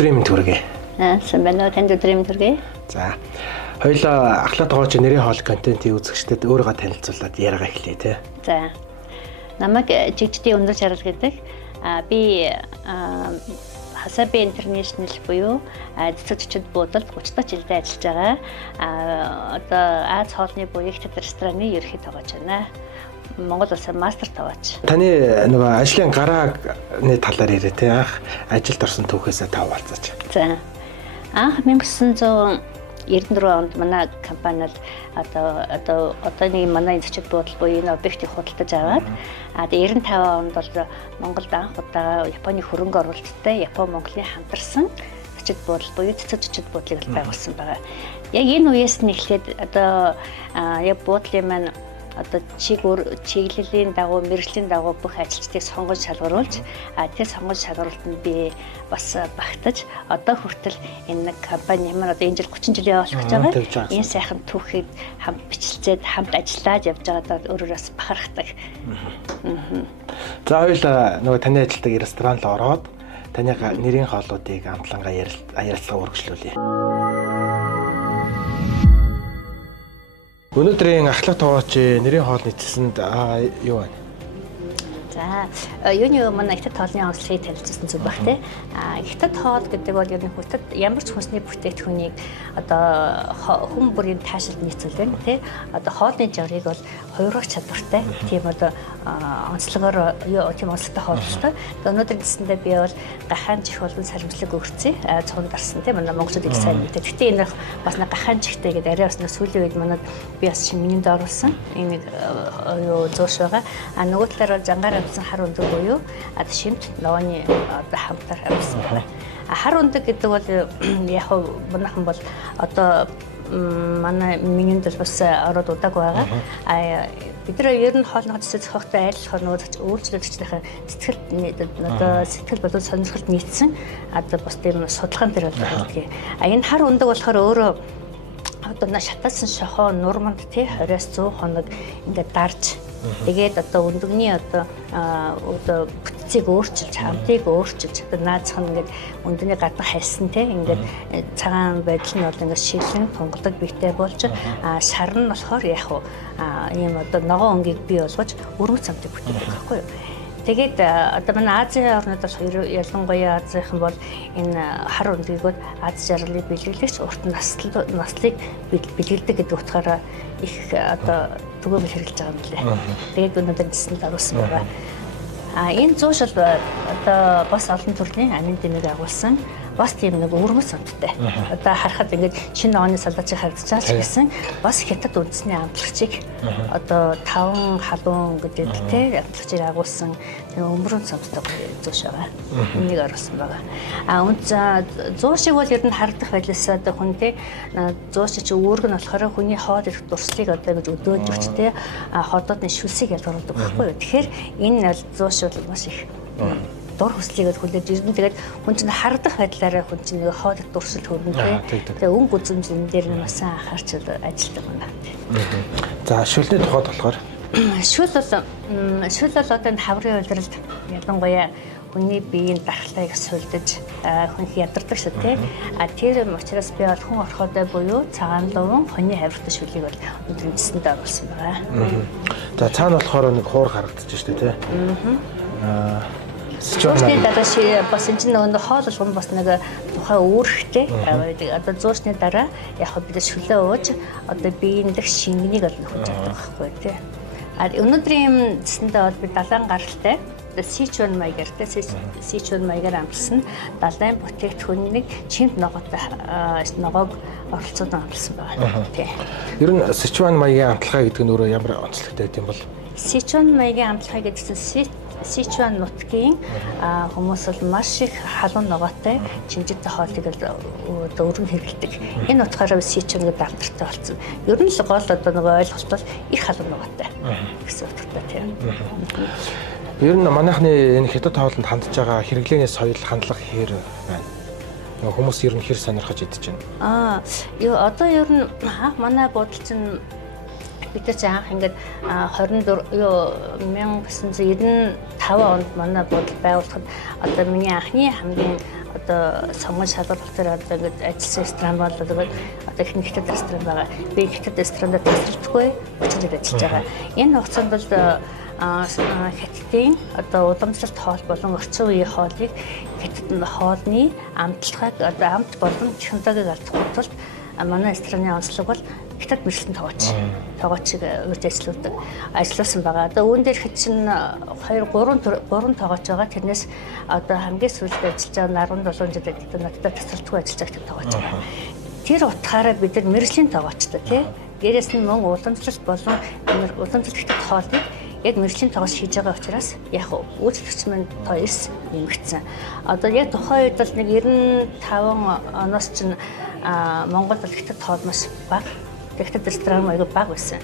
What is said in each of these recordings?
Өнөөдрийн төргий. Сайн байна уу? Танд өдрийн төргий. За. Хоёулаа ахлах тоогооч нэрийн хоол контентын үзэгчдэд өөрийгөө танилцуулаад яриагаа эхлэе те. За. Намайг жигждийн өндөр жаргал гэдэг. Би Хасаби Интернэшнл буюу цэцэгчд буудалд 30 дахь жилдээ ажиллаж байгаа. Одоо Аз хоолны буяагчид рестораны ерхий тоогооч байна. Монгол улсын мастер тоогооч. Таны нөгөө ажлын гарааны талаар яриа те. Анх ажилд орсон түүхээсээ тав болцооч. За. Анх 1994 онд манай компанид одоо нэг манай цэцэгчд буудал буюу энэ объектыг худалдаж аваад 95 онд бол Монголд анх удаа Японы хөрөнгө оруулалттай Япон Монголын хамтарсан цэцэгчд буудал буюу цэцэгчд буудлыг байгуулсан байгаа. Яг энэ үеэс нь эхлээд одоо яг буудлын маань одоо чиглэлийн дагуу мэргэжлийн дагуу бүх ажилчдыг сонгож шалгаруулж тэр сонгож шалгаруултанд би бас багтаж одоо хүртэл энэ компани ямар одоо энэ жил 30 жилийн болох гэж байгаа. Энэ сайхан түүхийг хамт бичлцээд хамт ажиллаж явж байгаадаа өөрөөр бас бахархдаг. За хоёулаа нөгөө таны ажилтдаг ресторан руу ороод таны нэрийн хооллуудыг амтлангаа ярилцлага үргэлжлүүлье. Өнөөдрийн ахлах тоогооч нэрийн хоолны эцэсэнд юу байна? За, юуны манай хятад хоолны онцлогийг танилцуулсан зүг баг те. Хятад хоол гэдэг бол ер нь хятад ямар ч хүнсний бүтээгдэхүүнийг одоо хүн бүрийн таашаалд нийцүүлэн те. Одоо хоолны жаргыг бол хувирах чадвартай. Тийм одоо онцлогоор тийм онцлогтой хоол л та. Өнөөдөр дэсэндээ би бол гахаан чих болон сармжлаг өгцөө цунд дарсан те. Манай монголчууд их сайн мэдээ. Гэтэ энэ бас нэг гахаан чихтэй гэдэг арай бас нэг сүүлийн үед манад би бас шинэ менюнд оруулсан. Энэ зөөш байгаа. Нөгөө талаар бол жангаар амсан хар өндөг буюу шимт ногооны одоо хамтар амсан байна. Хар өндөг гэдэг бол яг манайхан бол одоо манай менюнд бас ороод удааг байгаа. Бид нар ер нь хоолны цэцэг зохиогтой айлчлах нөгөө үйлчлүүлэгчдийн сэтгэл болон сонирхолд нийцсэн одоо бас тийм судалгаан дээр болдог. Энэ хар өндөг болохоор өөрөө одоо шатаасан шохоо нурманд тий 20-100 хоног ингээд дарж тэгээд одоо өндөгний одоо бүтцийг өөрчилж хамтыг өөрчилж одоо наацхан ингээд өндөгний гадна хайсан тий ингээд цагаан байдал нь бол ингээд шилэн тунгадаг биетэй болж шар нь болохоор яг ийм одоо ногоон өнгийг бий болгож өргөц цамтыг бүтээдэг байхгүй юу. Тэгээд одоо манай Азийн орнуудаас ялангуяа Азийнхан бол энэ хар өндгийг бол Аз жаргалыг бэлгэлэгч урт наслыг бэлгэлдэг гэдэг утгаараа их одоо түгээмэл хэрэглэж байгаа юм лээ. Тэгээд өнөөдөр дэсэнд оруулсан байгаа. Энэ зууш бол одоо бас олон төрлийн амин дэмийг агуулсан бас тийм нэг өргөс онцтой. Одоо харахад ингээд шинэ оны салаачийг харагдаж байгаа ч гэсэн бас хятад үндэсний амтлагчийг одоо 5 халуун гэдэг те амтлагчийг агуулсан тийм өмрөн цамцтай зууш байгаа. Энийг оруулсан байгаа. Зуушиг бол ер нь харагдах байдлаасаа одоо хүн те зууш чи үүрэг нь болохоор хүний хоол ирэх дурслыг одоо ингэж өдөөж те ходоодны шүлсийг ялгаруулдаг байхгүй юу. Тэгэхээр энэ бол зууш бол маш их дур хүслийг хүлээж ирнэ. Тэгээд хүн чинь харагдах байдлаараа хүн чинь нэг хоол дурсал хөрнө тий. Тэгээд өнгө үзэмжлэн дээр нь бас анхаарч ажилладаг байна. За шүлний тухайд болохоор шүл бол одоо хаврын үйлрэлд ялангуяа хүний биеийн дархлааг суулдаж хүнх ядардаг шүү тий. Тэр учраас би бол хүн орхиодоо буюу цагаан луван хүний хавртай шүлийг бол өндөр дэсэнд оруулсан байгаа. За цаана болохоор нэг хуур харагдаж шүү тий. Зуушны дараа бас энэ нэг хоол болгон бас нэг тухай үүрэгтэй. Одоо зуушны дараа яг бид шүлээ ууж одоо биеийн дэх шингэнийг олно хүч чаддаг байхгүй тий. Өнөөдрийн дэсэндээ бол би далайн гаралтай Сичуан маягаар Сичуан маягаар амжилсан далайн бүтээгдэхүүнийг чимт ногоог оролцоод амжилсан байна тий. Ер нь Сичуан маягийн амтлагаа гэдэг нь өөрөө ямар онцлогтой байд юм бол? Сичуан маягийн амтлагаа гэдгсэн Сичуан нутгийн хүмүүс бол маш их халуун ногоотой чимжигтэй хоолыг өргөн хэрэглэдэг. Энэ утгаараа Сичуан гэдэг автортай болсон. Ер нь л гол одоо нэг ойлголт бол их халуун ногоотой гэсэн утгатай тийм. Ер нь манайхны энэ хятад хоолнд хандж байгаа хэрэглээний соёл хандлага хэр байна? Хүмүүс ер нь хэр сонирхож идэж байна? Одоо ер нь манай буудал чинь бид ч анх ингээд 1995 онд манай буудал байгуулахад одоо миний анхны хамгийн одоо сонгон шалгуулах дээр одоо ингээд ажилласан ресторан бол тэгээд одоо их нэгтгэд ресторан байгаа. Би нэгтгэд ресторанд тасралтгүй очиж ажиллаж байгаа. Энэ хугацаанд бол хятадын одоо уламжлалт хоол болон орчин үеийн хоолыг хятадын хоолны амтлагыг одоо амт болон технологиг алдахгүй тулд манай рестораны онцлог бол хятад мэргэжлийн тоогоочийг урьд ажиллуулсан байгаа. Одоо үүн дээр хэд чинь 2 3 тоогооч байгаа. Тэрнээс одоо хамгийн сүүлд ажиллаж байгаа 17 жил одоо надад тасралтгүй ажиллаж байгаа тоогооч байгаа. Тэр утгаараа бид нар мэргэжлийн тоогоочтой тий. Гэрээс нь мөн уламжлалт болон уламжлалт хятад хоолыг яг мэргэжлийн тоогооч хийж байгаа учраас яг үйлчлэгч маань тоо эрс нэмэгдсэн. Одоо яг тухайн үед бол нэг 95 оноос чинь Монголд хятад хоол маш бага. Хятад ресторан аягүй бага байсан.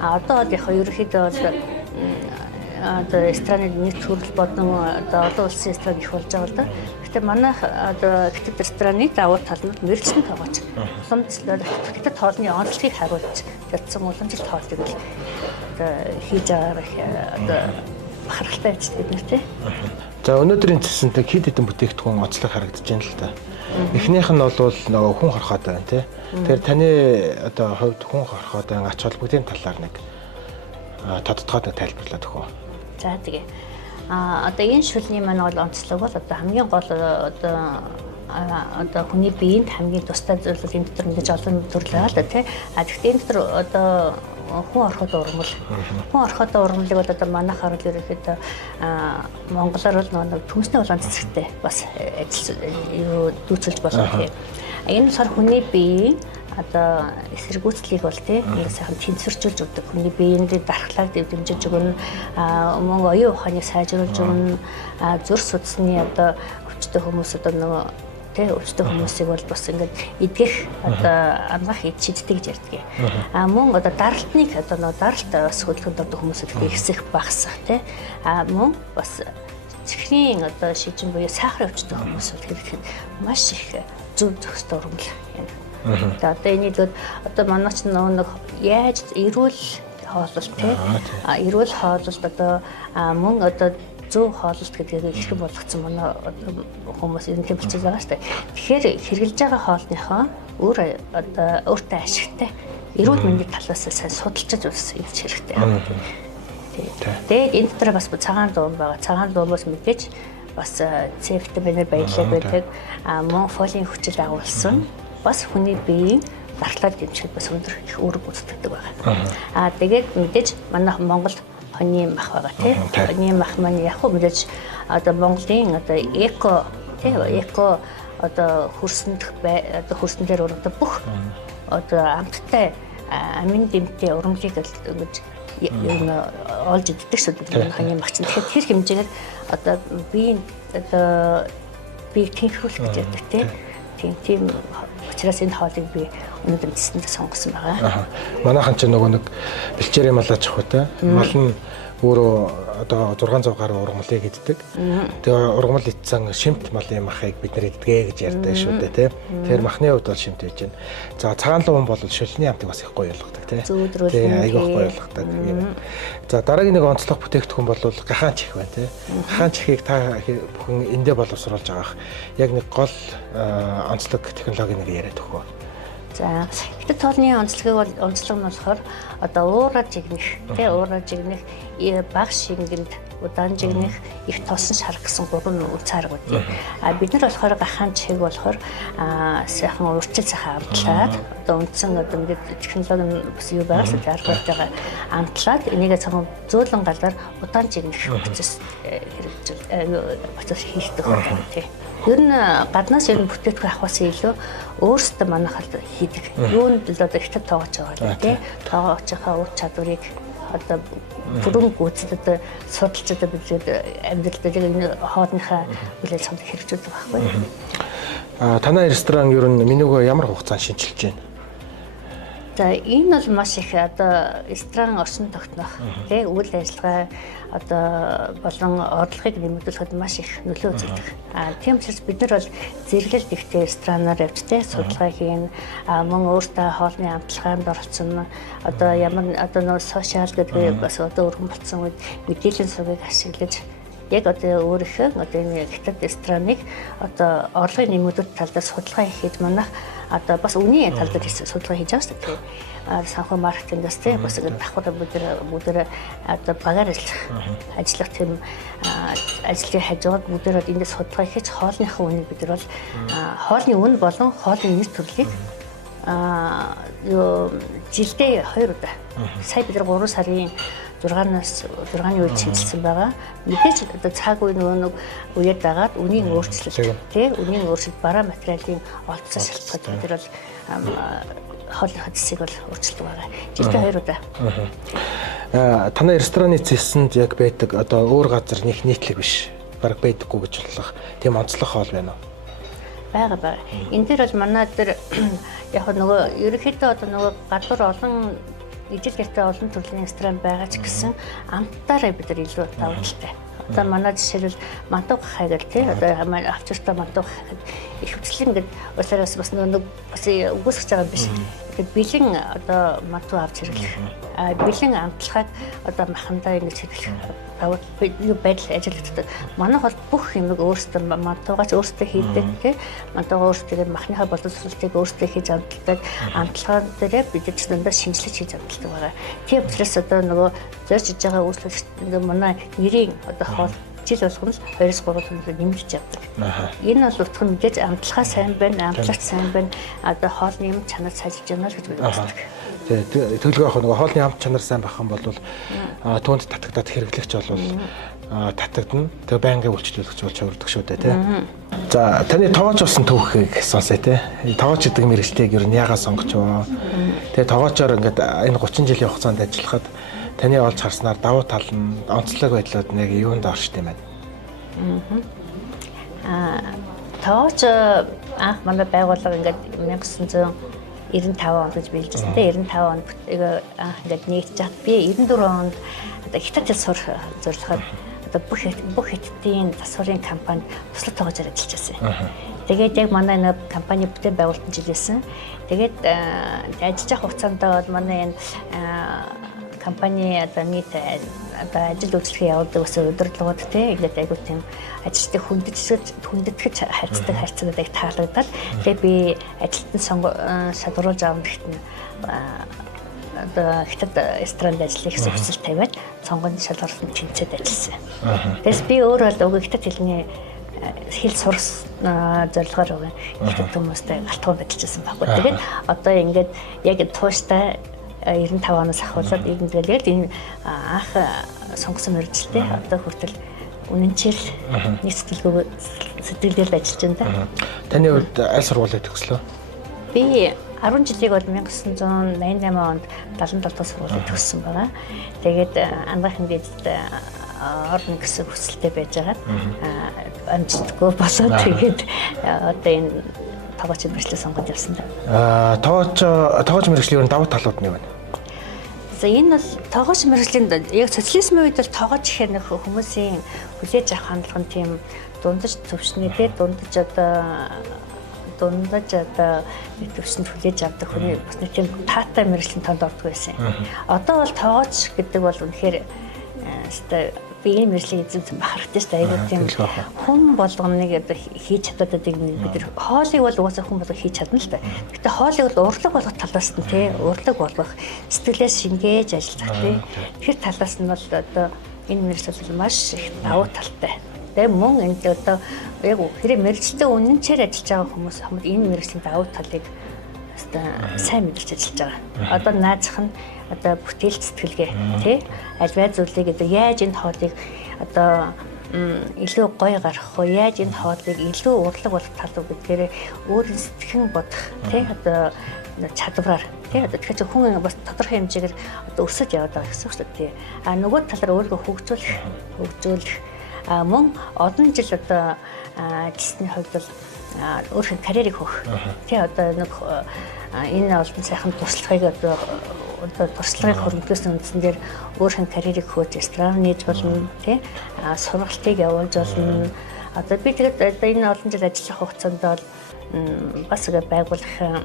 Одоо яг ерөнхийдөө бол одоо рестораны нийт төрөл болон одоо олон улсын ресторан их болж байгаа л да. Гэхдээ манай одоо хятад рестораны давуу тал нь мэргэжлийн тоогооч. Уламжлалт хятад хоолны онцлогийг харуулж чадсан уламжлалт хоолыг бол одоо хийж байгаа одоо бахархалтай ажил бид нар тий. За өнөөдрийн цэсэнтэй хэд хэдэн бүтээгдэхүүн онцлог харагдаж байна л да. Эхнийх нь бол нөгөө хүн хорхоод байна тий. Тэгэхээр таны одоо хувьд хүн хорхоод байгаа ач холбогдын талаар нэг тодтогоод тайлбарлаад өгөө. За тэгээ. Одоо энэ шүлний маань бол онцлог бол одоо хамгийн гол одоо хүний биеинд хамгийн тустай зүйл бол энэ дотор ингэж олон төрөл байгаа л да тий. Гэхдээ энэ дотор одоо хүн орхиод ургамлыг бол одоо манайхаар л ерөөхдөө монголоор бол нэг төмсний улаан цэцэгтэй бас дүүцэлж болно тийм. Энэ болохоор хүний биеийн одоо эсэргүүцлийг бол тийм ингэ сайхан тэнцвэржүүлж өгдөг. Хүний биеийн дархлааг дэмжиж өгнө, мөн оюун ухааныг сайжруулж өгнө, зүрх судасны одоо өвчтөе хүмүүс одоо нөгөө өвчтөе хүмүүсийг бол бас ингээд эдгэх одоо амгах шийддэг гэж ярьдаг. Мөн одоо даралтныг одоо нөгөө даралт бас хөдөлгөөнд ордог хүмүүсүүд ихсэх багасах тий. Мөн бас чихрийн одоо шижин буюу сахарын өвчтөе хүмүүсүүд хэрэглэхэд маш их зөв зөвхөстэй ургамал юм. Одоо энэ л одоо манай ч нэг яаж эрүүл хооллолт тий. Эрүүл хооллолт одоо мөн одоо зөв хооллолт гэдгийг хэрхэн болгоцсон манай хүмүүс энэ тэмцэж байгаа шүү дээ. Тэгэхээр хэрэгжилж байгаа хоолныхоо одоо өөртөө ашигтай эрүүл мэндийн талаас сайн судалж үзэж хэрэгтэй. Тэгээд энэ дотор бас цагаан дуун байгаа. Цагаан дуумаас мэдээж бас С витаминээр баялаг байдаг. Мөн фолийн хүчил агуулсан бас хүний биеийн дархлаад дэмжихэд бас өндөр их үүрэг гүйцэтгэдэг байгаа. Тэгээд мэдээж манай Монгол хоний мах байгаа тийм. Хоний мах маань яг хөө мэдээж одоо Монголын одоо эко одоо хөрсөнд дээр ургадаг бүх одоо амттай амин дэмтэй ургамлыг ингэж олж иддэг шүү дээ хоний мах чинь. Тэгэхээр тэр хэмжээгээр одоо биеийн одоо биеийг тэнхрүүлэх гэж яддаг тийм учраас энэ хоолыг би өнөөдөр цэцэндээ сонгосон байгаа. Манайхан ч нөгөө нэг бэлчээрээ мал аж ахуйтай. Мал нь өөрөө одоо 600 гаруй ургамлыг иддэг. Тэгээ ургамал идсэн шимт малын махыг бид нар идгээ гэж ярьдаг шүү дээ тий. Тэгэхээр махны хувьд бол шимт байж байна. За цагаан луун бол шүлний амтыг бас их гоё болгодог тий. Тэгээ айгүй гоё болгодог юм. За дараагийн нэг онцлог бүтээгдэхүүн бол гахаан чих байна тий. Гахаан чихийг та бүхэн эндээ боловсруулж байгаах яг нэг гол онцлог технологи нэг яриад өгөө. За хятад хоолны онцлог нь болохоор одоо уураа жигнэх тий уураа жигнэх баг шингэнд удаан жигнэх их тосон шарах гэсэн 3 үр цаарга үү. Бид нар болохоор гахаан чихийг болохоор сайхан урьдчил сайхан амтлаад одоо үндсэн одоо ингээд технологи бас юу байгаас арга барьж байгаа амтлаад энийгээ цагаан зөөлөн галаар удаан жигнэх процесс процесс хийдэг байна тий. Ер нь гаднаас ер нь бүтээгдэхүүн авахаас илүү өөрсдөө манайхад хийдэг. Юунд л одоо хятад тоогооч байгаа тийм. Тоогоочийнхаа ур чадварыг одоо бүрэн гүйцэд одоо судалж одоо бид амьдралдаа энэ хоолныхаа үйл ажиллагаанд хэрэгжүүлдэг байхгүй. Танай ресторан ер нь менюг ямар хугацаанд шинжилж байна? За энэ бол маш их одоо ресторан орчин тогтнох тийм үйл ажиллагаа одоо болон орлогыг нэмэгдүүлэхэд маш их нөлөө үзүүлдэг. Тийм учраас бид нар бол зэрэглэл дэхтэй ресторанаар явж тийм судалгаа хийн мөн өөртөө хоолны амтлагаанд оролцсон одоо ямар одоо нөө сошиал гэдэг бас одоо өргөн болсон үед мэдээллийн сувгийг ашиглаж яг одоо өөрийнхөө одоо энэ хятад рестораныг одоо орлогын нэмэгдүүлэлт талаас судалгаа хийхэд манайх одоо бас үнийн тал дээр судалгаа хийж байгаа шүү дээ. Санхүү маркетингээс тийм бас ингэ давхар бүгдээ одоо багаар ажиллах тийм ажлын хажууд бүгдээ эндээс судалгаа хийж хоолныхаа үнийг бид нар бол хоолны үн болон хоолны нэр төрлийг жилдээ 2 удаа. Сая бид нар 3 сарын 6-ны үед шийдэлсэн байгаа. Мэдээж одоо цаг үе нэг үеэд дагаад үнийн өөрчлөлт тий үнийн өөрчлөлт бараа материалын олдсон шалтгаан бид нар бол хоолны хөдөлсийг бол өөрчилдөг байгаа. Жилдээ 2 удаа. Танай рестораны зэсэнд яг байдаг одоо өөр газар нийтлэг биш. Бараг байдаггүй гэж болох тийм онцлог хоол байна уу? Бага. Энэ дээр бол манай дээр яг нөгөө ерөнхийдөө одоо нөгөө гадуур олон ижил гэртээ олон төрлийн ресторан байгаа ч гэсэн амттаараа бид нар илүү давталтай. Одоо манай жишээлбэл мантуг хай гэл тий одоо авчиртай мантуг хай их хвчлэн ингээд усараас бас нэг бас үгүйсгэж байгаа юм биш. Тэгээд бэлэн одоо мантуг авч ирлэх. Бэлэн амтлагыг одоо махандаа ингэж хэрэглэх. Даваа юу байдал ажиллагддаг. Манайх бол бүх юмыг өөрсдөө мантуугаач өөрсдөө хийдэг тий. Мантуугаа өөрсдөө махныхаа боловсролтыг өөрсдөө хийж амтладаг. Амтлагаа дээрээ бид ч дандаа шинжилж хийж амтладаг байгаа. Тийм учраас одоо нөгөө зорж иж байгаа үйлчлэгч манай нэрийн одоо хоол жил болгоно 2-3 тоног нэмэгдэж явдаг. Энэ бол утга нь мэдээж амтлагаа сайн байна, амтлагч сайн байна. Одоо хоолны юм чанар сайжирч байна л гэж бид үздэг. Тэгээ төлгөө авах нөгөө хоолны амт чанар сайн байх юм бол түүнд татагдаад хэрэглэгч бол татагдана. Тэгээ байнгын үйлчлүүлэгч болж хувирдаг шүү дээ тий. За таны тоогооч болсон төвхийг сонсъё тий. Тоогооч гэдэг мэргэжлийг ер нь яагаад сонгож байгаа? Тэгээ тоогоочоор ингээд энэ 30 жилийн хугацаанд ажиллахад таны олж харснаар давуу тал нь онцлог байдлууд нэг юунд оршд юм байна? Тоогооч анх манай байгууллага ингээд 1995 онд гэж биелжсэн. 95 онд анх ингээд нэгдэж чад би 94 онд одоо хятад хэл сурах зорилгоор одоо бүх хятадын засварын компанид туслах тоогоочоор ажиллаж байсан. Тэгээд яг манай нэг компани бүтээн байгуулалтын жил байсан. Тэгээд ажиллаж явах хугацаанд бол манай энэ компани одоо нийт одоо ажил үйлчлэгээ явуулдаг бас удирдлагууд тий ингээд айгуу тийм ажилтныг хүндэтгэж харьцдаг харьцаанууд их таалагдаад тэгээ би ажилтнаа шалгаруулж авах гэхэд одоо хятад ресторанд ажиллах гэсэн хүсэл тавиад сонгоны шалгалтанд тэнцээд ажилласан. Тэгээс би өөрөө бол хятад хэлний хэл сурах зорилгоор хятад хүмүүстэй галтгоонд ажиллажсэн байхгүй. Тэгээд одоо ингээд яг тууштай 95 оноос ахуулаад ингээд энэ анх сонгосон мэргэжилтэй одоо хүртэл үнэнчээр нэг сэтгэлээр ажиллаж байна да. Таны хувьд аль сургуулийг төгслөө? Би 10 жилиг бол 1988 онд 77 дахь сургуулийг төгссөн байгаа. Тэгээд анхны дэд орно гэсэн хүсэлтэй байжгаад амжилтгүй болоод тэгээд одоо энэ тоогооч мэргэжлээ сонгож явсан да. Тоогооч мэргэжлийн ер нь давуу талууд нь юу вэ? За энэ бол тоогооч мэргэжлийн яг социализмын үед бол тоогооч гэхээр нэг хүмүүсийн хүлээж авах хандлага нь тийм дундаж төвшний тий дундаж нэг төвшөнд хүлээж авдаг хүний бас нэг тийм таатай мэргэжлийн тонд ордог байсан. Одоо бол тоогооч гэдэг бол үнэхээр би энэ мэргэжлийн эзэмсэн бахархтай шүү дээ. Айгуу тийм хүн болгоныг одоо хийж чаддаг бид нар хоолыг бол угаасаа хүн болго хийж чадна л да. Гэхдээ хоолыг бол урлаг болгох талаас нь тий урлаг болгох сэтгэлээс шингээж ажиллах тий тэр талаас нь бол одоо энэ мэргэжил маш их давуу талтай. Тэгээ мөн энэ одоо яг хэрэг мэргэжилтэй үнэнчээр ажиллаж байгаа хүмүүс хамт энэ мэргэжлийн давуу талыг сайн мэдэрч ажиллаж байгаа. Одоо наазах нь одоо бүтээл сэтгэлгээ тий альваа зүйлийг одоо яаж энэ хоолыг одоо илүү гоё гаргах вэ? Яаж энэ хоолыг илүү урлаг болох тал уу гэдгээр өөрийн сэтгэн бодох тий одоо чадвараар тий одоо тэгэхээр хүн бас тодорхой хэмжээгээр одоо өсөж яваад байгаа гэсэн үг шүү дээ. Нөгөө талаар өөрийгөө хөгжүүлэх мөн олон жил одоо ажилласны хувьд бол өөрийнхөө карьерийг хөөх. Тий одоо нэг энэ олон сайхан туршлагыг одоо туршлагын хөрөнгөсөн үндсэн дээр өөрийнхөө карьерийг хөөж ресторан нээж болно тий сургалтыг явуулж болно. Одоо би тэгээд энэ олон жил ажиллах хугацаанд бол бас ингээ байгууллагын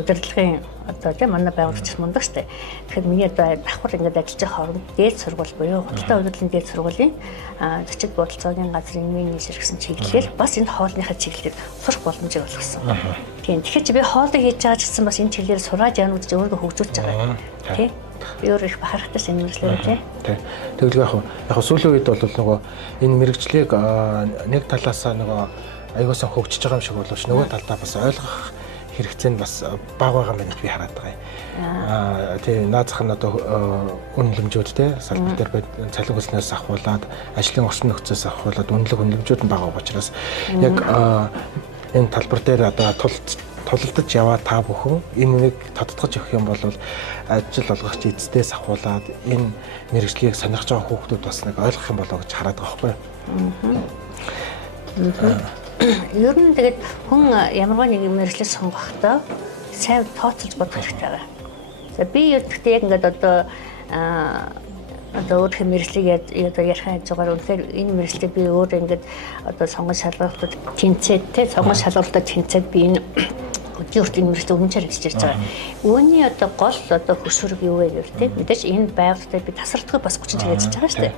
удирдлагын одоо тийм манай байгууллагч мундаг штэ. Тэгэхээр миний одоо давхар ингээд ажиллаж байгаа хооронд дээд сургууль буюу худалдаа удирдлагын дээд сургуулийн зочид бодлогын газрын миний ширхсэн чиглэлээр бас энэ хоолныхаа чиглэлээр сурах боломжийг олгосон. Тийм. Тэгэхээр чи би хоолыг хийж байгаа ч гэсэн бас энэ чиглэлээр сураад яана гэж өөрийгөө хөгжүүлж байгаа. Тийм. Би өөр их бахархтай энэ мэрэгчлээ тийм. Тэгэл яг сүүлийн үед бол нөгөө энэ мэрэгчлийг нэг талаасаа нөгөө аюулсан хөгжиж байгаа юм шиг боловч нөгөө талдаа бас ойлгох хэрэгцээ нь бас бага байгаа юм гэж би хараад байгаа юм. Тийм наазах нь одоо үнэлэмжүүд те салбар дээр цалин хөлснөөс ахуулаад ажлын орчин нөхцөөс ахуулаад үнэлэмжүүд нь бага учраас яг энэ талбар дээр одоо тулалдаж яваа та бүхэн энэ нэг тодтогч өгөх юм бол ажил олгогч эцэстээс ахуулаад энэ мэрэгжлийг сонирхож байгаа хүүхдүүд бас нэг ойлгох юм болоо гэж хараад байгаа байхгүй юу? Ер нь тэгээд хүн ямарваа нэг мэрэгчлээ сонгохдоо сайн тооцолж бодох хэрэгтэй байгаа. За би гэхдээ яг ингээд одоо өөрийнхөө мэрэгчлийг одоо ярих хажуугаар үнэхээр энэ мэрэгчлээ би өөр ингээд одоо сонгож шалгалтад тэнцээд сонгож шалгалтад тэнцээд би энэ өдөрт энэ мэрэгчлээ өмнөөр ажиллаж ирж байгаа. Үүний одоо гол одоо хөшүүрэг юу вэ гэвэл тийм мэдээж энэ байгууллагад би тасралтгүй бас 30 жил ажиллаж байгаа шүү дээ.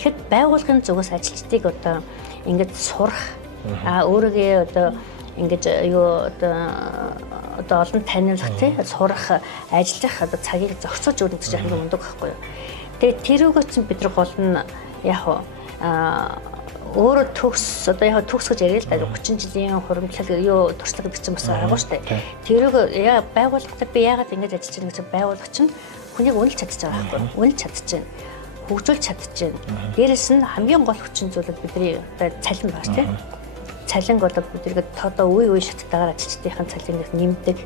Тэгэхээр байгууллагын зүгээс ажилчдыг одоо ингээд сурах өөрөөгөө одоо ингэж юу одоо олон таниулах тий сурах ажиллах одоо цагийг зохицуулж өгөх гэж яхаа мундаг байхгүй юу. Тэгээд тэрүүгөө чинь бид нар гол нь яг өөрөө төгс одоо яг төгс гэж яриа л да 30 жилийн хуримтлал юу туршлага гэдэг чинь бас агуу штэ. Тэрүүгөө яа байгууллагад би яагаад ингэж ажиллаж байгаа гэж байгууллагч нь хүнийг үнэлж чадчих байгаа байхгүй юу. Үнэлж чадчихэв. Хөгжүүлж чадчихэв. Дээрээс нь хамгийн гол хүчин зүйлүүд бидний одоо цалин байна тий. Цалинг одоо бидэргээд одоо үе шаттайгаар ажилчдын цалиныг нэмдэг.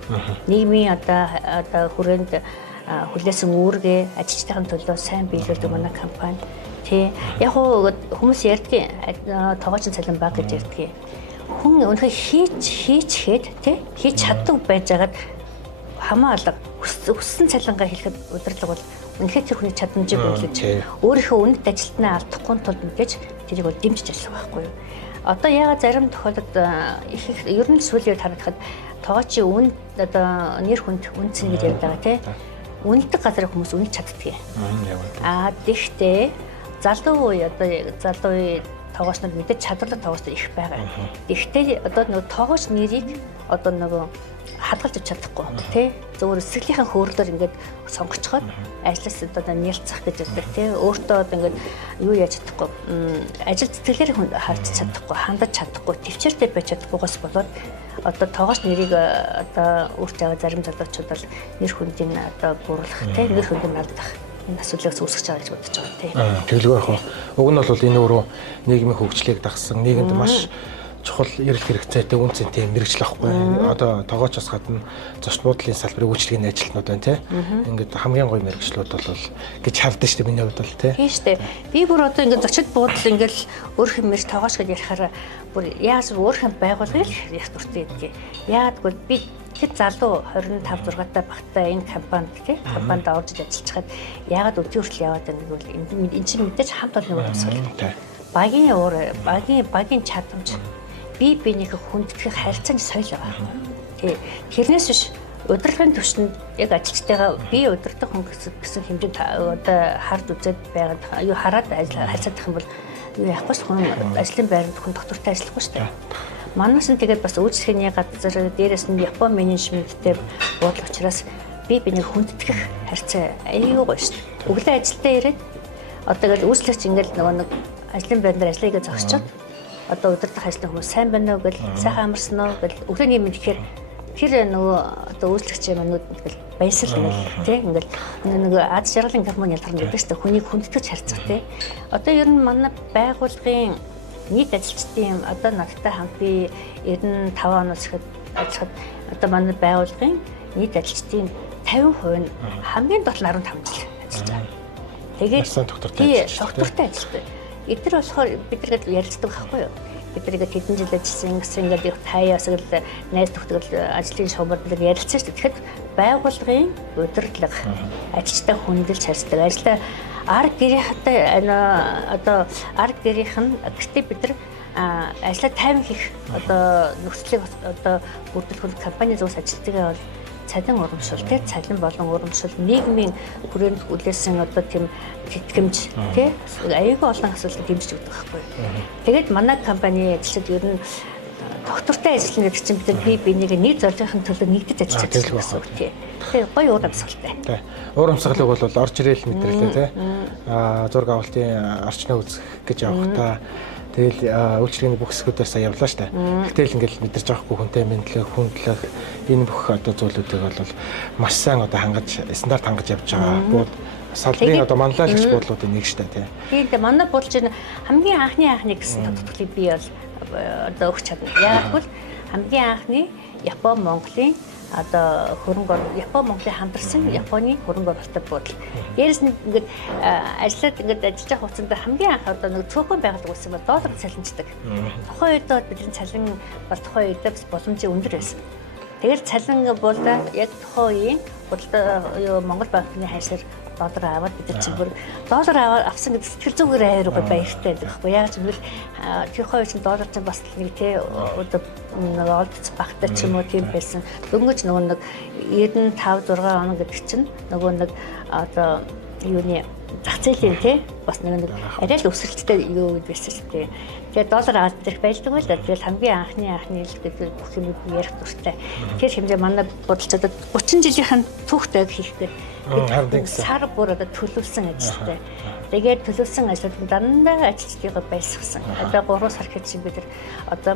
Нийгмийн одоо хүрээнд хүлээсэн үүргээ ажилчдын төлөө сайн биелүүлдэг манай компани. Тий. Яг хүмүүс ярьдгийг тоогоочин цалин баг гэж ярьдгийг. Хүн өнөхөө хийчгээд тий хийж чаддаг байж байгаад хамаалга өссөн цалингаа хэлэхэд удирдлага бол үнэхээр тэр хүний чадамжийг биелүүлж өөрийнхөө үнэт ажилтнаа алдахгүй тулд мэдээж тэрийг бол дэмжиж ажиллах байхгүй юу. Одоо ягаад зарим тохиолдолд их ер нь сүүлийн үед харагдахад тоогоочийн үн одоо нэр хүнд үнцэн гэж ярьдаг байгаа тий. Үнэлдэг газрын хүмүүс үнэлж чаддгийг. Тэгтээ залуу үе тоогоочнод мэдээж чадварлаг тоогоочд их байгаа. Тэгтээ одоо нөгөө тоогооч нэрийг одоо нөгөө хадгалж авч чадахгүй тий. Зөвхөн эсрэглийнхэн хөөрлөөр ингээд сонгочхоод ажлаас одоо нялцах гэж байдаг тий. Өөртөө одоо ингээд юу яаж чадахгүй ажил сэтгэлээр харж чадахгүй, хандаж чадахгүй, төвчээртэй байж чадахгүйгаас болоод одоо тоогооч нэрийг одоо өөртөө аваа зарим залуучууд бол нэр хүндийн одоо буруулах тий. Нэр хүндийг алдах энэ асуудлаас үүсгэж байгаа гэж бодож байгаа тий. Тэгэлгүй яг уг нь бол энэ өөрөө нийгмийн хөгжлийг дагсан нийгэмд маш чухал эрэл хэрэгцээтэй үнцэнтэй мэрэгжил ахгүй. Одоо тоогоочоос гадна зочд буудлын салбарын үйлчлэгийн ажилтнууд байна тий. Ингээд хамгийн гоё мэрэгчлүүд бол гэж хардсан шүү дээ миний хувьд бол тий. Тийм шүү дээ. Би бүр одоо ингээд зочд буудал ингээд өөрхөн мэрэг тоогооч гэж ярихаараа бүр яаж өөрхөн байгуулгыг ярих дуртай гэдгийг. Яагадгүй би тэр залуу 25 6-тай багтаа энэ компанид тий компанид орж ажиллаж хаад яагаад өдөрт хүртэл яваад байгаа гэвэл энэ чинь мэдээж хамт олон юм тусгал. Багийн чадамж биенийхээ хүндэтгэх харилцааны соёл байгаа. Тий. Тэрнээс биш удирдлагын түвшинд яг ажилчтайгаа би удирдах хүн гэсэн хэмжээнд одоо харж үзээд байгаад юу хараад харилцаадах юм бол юу яахгүй ч хүн ажлын байранд хүн доктортой ажиллахгүй шүү дээ. Манаас нь тэгээд бас үйлчлэгээний газар дээрээс нь Японы менежменттэй буудлах учраас биенийг хүндэтгэх харилцаа аюу гоё шүү дээ. Өглөө ажилдаа ирээд одоо тэгэл үйлчлэгч ингээл нөгөө нэг ажлын байранд ажиллая гэж зогсчод одоо удирдах ажлын хүмүүс сайн байна уу гэл сайхан амарсан уу гэл өглөөний мэд гэхээр тэр нөгөө одоо үйлчлэгчийн манууд ингээл баясал ингээл тий ингээл нэг аз жаргалын гормон ялгарна гэдэг чинь хүнийг хүндэтгэж харьцах тий. Одоо ер нь манай байгууллагын нийт ажилчдын одоо надтай хамт би 95 оноос ихэд ажиллахад одоо манай байгууллагын нийт ажилчдын 50% нь хамгийн дол 15 жил ажиллаж байгаа. Тэгээд доктортой ажилтдаг. Эдгээр болохоор бид нэгэд ярилцдаг байхгүй юу? Бид нэгэд хэдэн жил ажилласан гэсэн ингээд таяас л найз нөхдөд ажлын шугамар бид ярилцсан шүү дээ. Тэгэхэд байгууллагын удирдлага ажилчтай хүндэлж харьцдаг. Ажлаа арга гэрийнхтэй одоо арга гэрийнх нь гэхдээ бид нар ажлаа тайван хийх одоо нөхцөлийг одоо бүрдүүлэх компани зүгээс ажилтгаа бол цалин урамшил тий цалин болон урамшил нийгмийн хүрээнд үлээсэн одоо тийм тэтгэмж тий аюулгүй олон асуудлыг дэмжиж өгдөг байхгүй. Тэгээд манай компани ажилчид ер нь доктортой ажиллана гэдэг чинь бид бие биенийг нэг зорилгын төлөө нэгдэж ажиллаж байгаа гэсэн үг тий. Тэгэхээр гоё уур амьсгалтай. Тий. Уур амьсгалыг бол орж ирээл мэдрэлтэй тий. Зураг авалтын орчноо үзэх гэж явахдаа тэгэл үйлчлэгээний бүх хэсгүүдээр сая явлаа штэ. Гэтэл ингээл мэдэрч байгаа хгүй хүнтэй мэдлэг, хүндлэх энэ бүх одоо зүйлүүдийг бол маш сайн одоо хангаж стандарт хангаж явж байгаа. Бууд салбарын одоо манлайлагч буудлуудын нэг штэ тий. Тэгээд манай буудлч хамгийн анхны гэсэн тодтолцоог би бол одоо өгч чадна. Яг бол хамгийн анхны Япон Монголын одоо хөрөнгө Япон Монголын хамтарсан Японы хөрөнгө оруулалт буудал. Дээрээс нь ингээд ажиллаад ингээд ажиллаж байгаа хугацаанд хамгийн анх одоо нэг цөөхөн байгууллага үүссэн ба доллар цалинждаг. Тухайн үед бидний цалин бол тухайн үед боломжийн өндөр байсан. Тэгээд цалин буулаа яг тухайн үеийн Монгол банкны хайшаар доллар аваад бид чинь бүр доллар авсан гэдэг сэтгэл зүгээр аяарга баяртай байдаг байхгүй яг ч юм бол тэр хоёр чинь доллар чинь бас нэг тий одоо нэг олдц багтаа ч юм уу тийм байсан дөнгөж нөгөө нэг 95 6 он гэдэг чинь нөгөө нэг одоо юуны зах зээлийн тий бас нэг арай л өсөлттэй юу гэдэг байсан шүү дээ. Тэгээд доллар аваад дээрх байлдаг байл. Тэгээд хамгийн анхны хэлбэр бүх юм ярих дуртай. Тэгэхээр хэмжээ манай бодолчдод 30 жилийнхэн түүхтэй хийх гэдэг сар бүр одоо төлөвлөсөн ажилтай. Тэгээд төлөвлөсөн ажлууд дандаа ажилчдыгаа байсгсан. Одоо 3 сар гэж бид нар одоо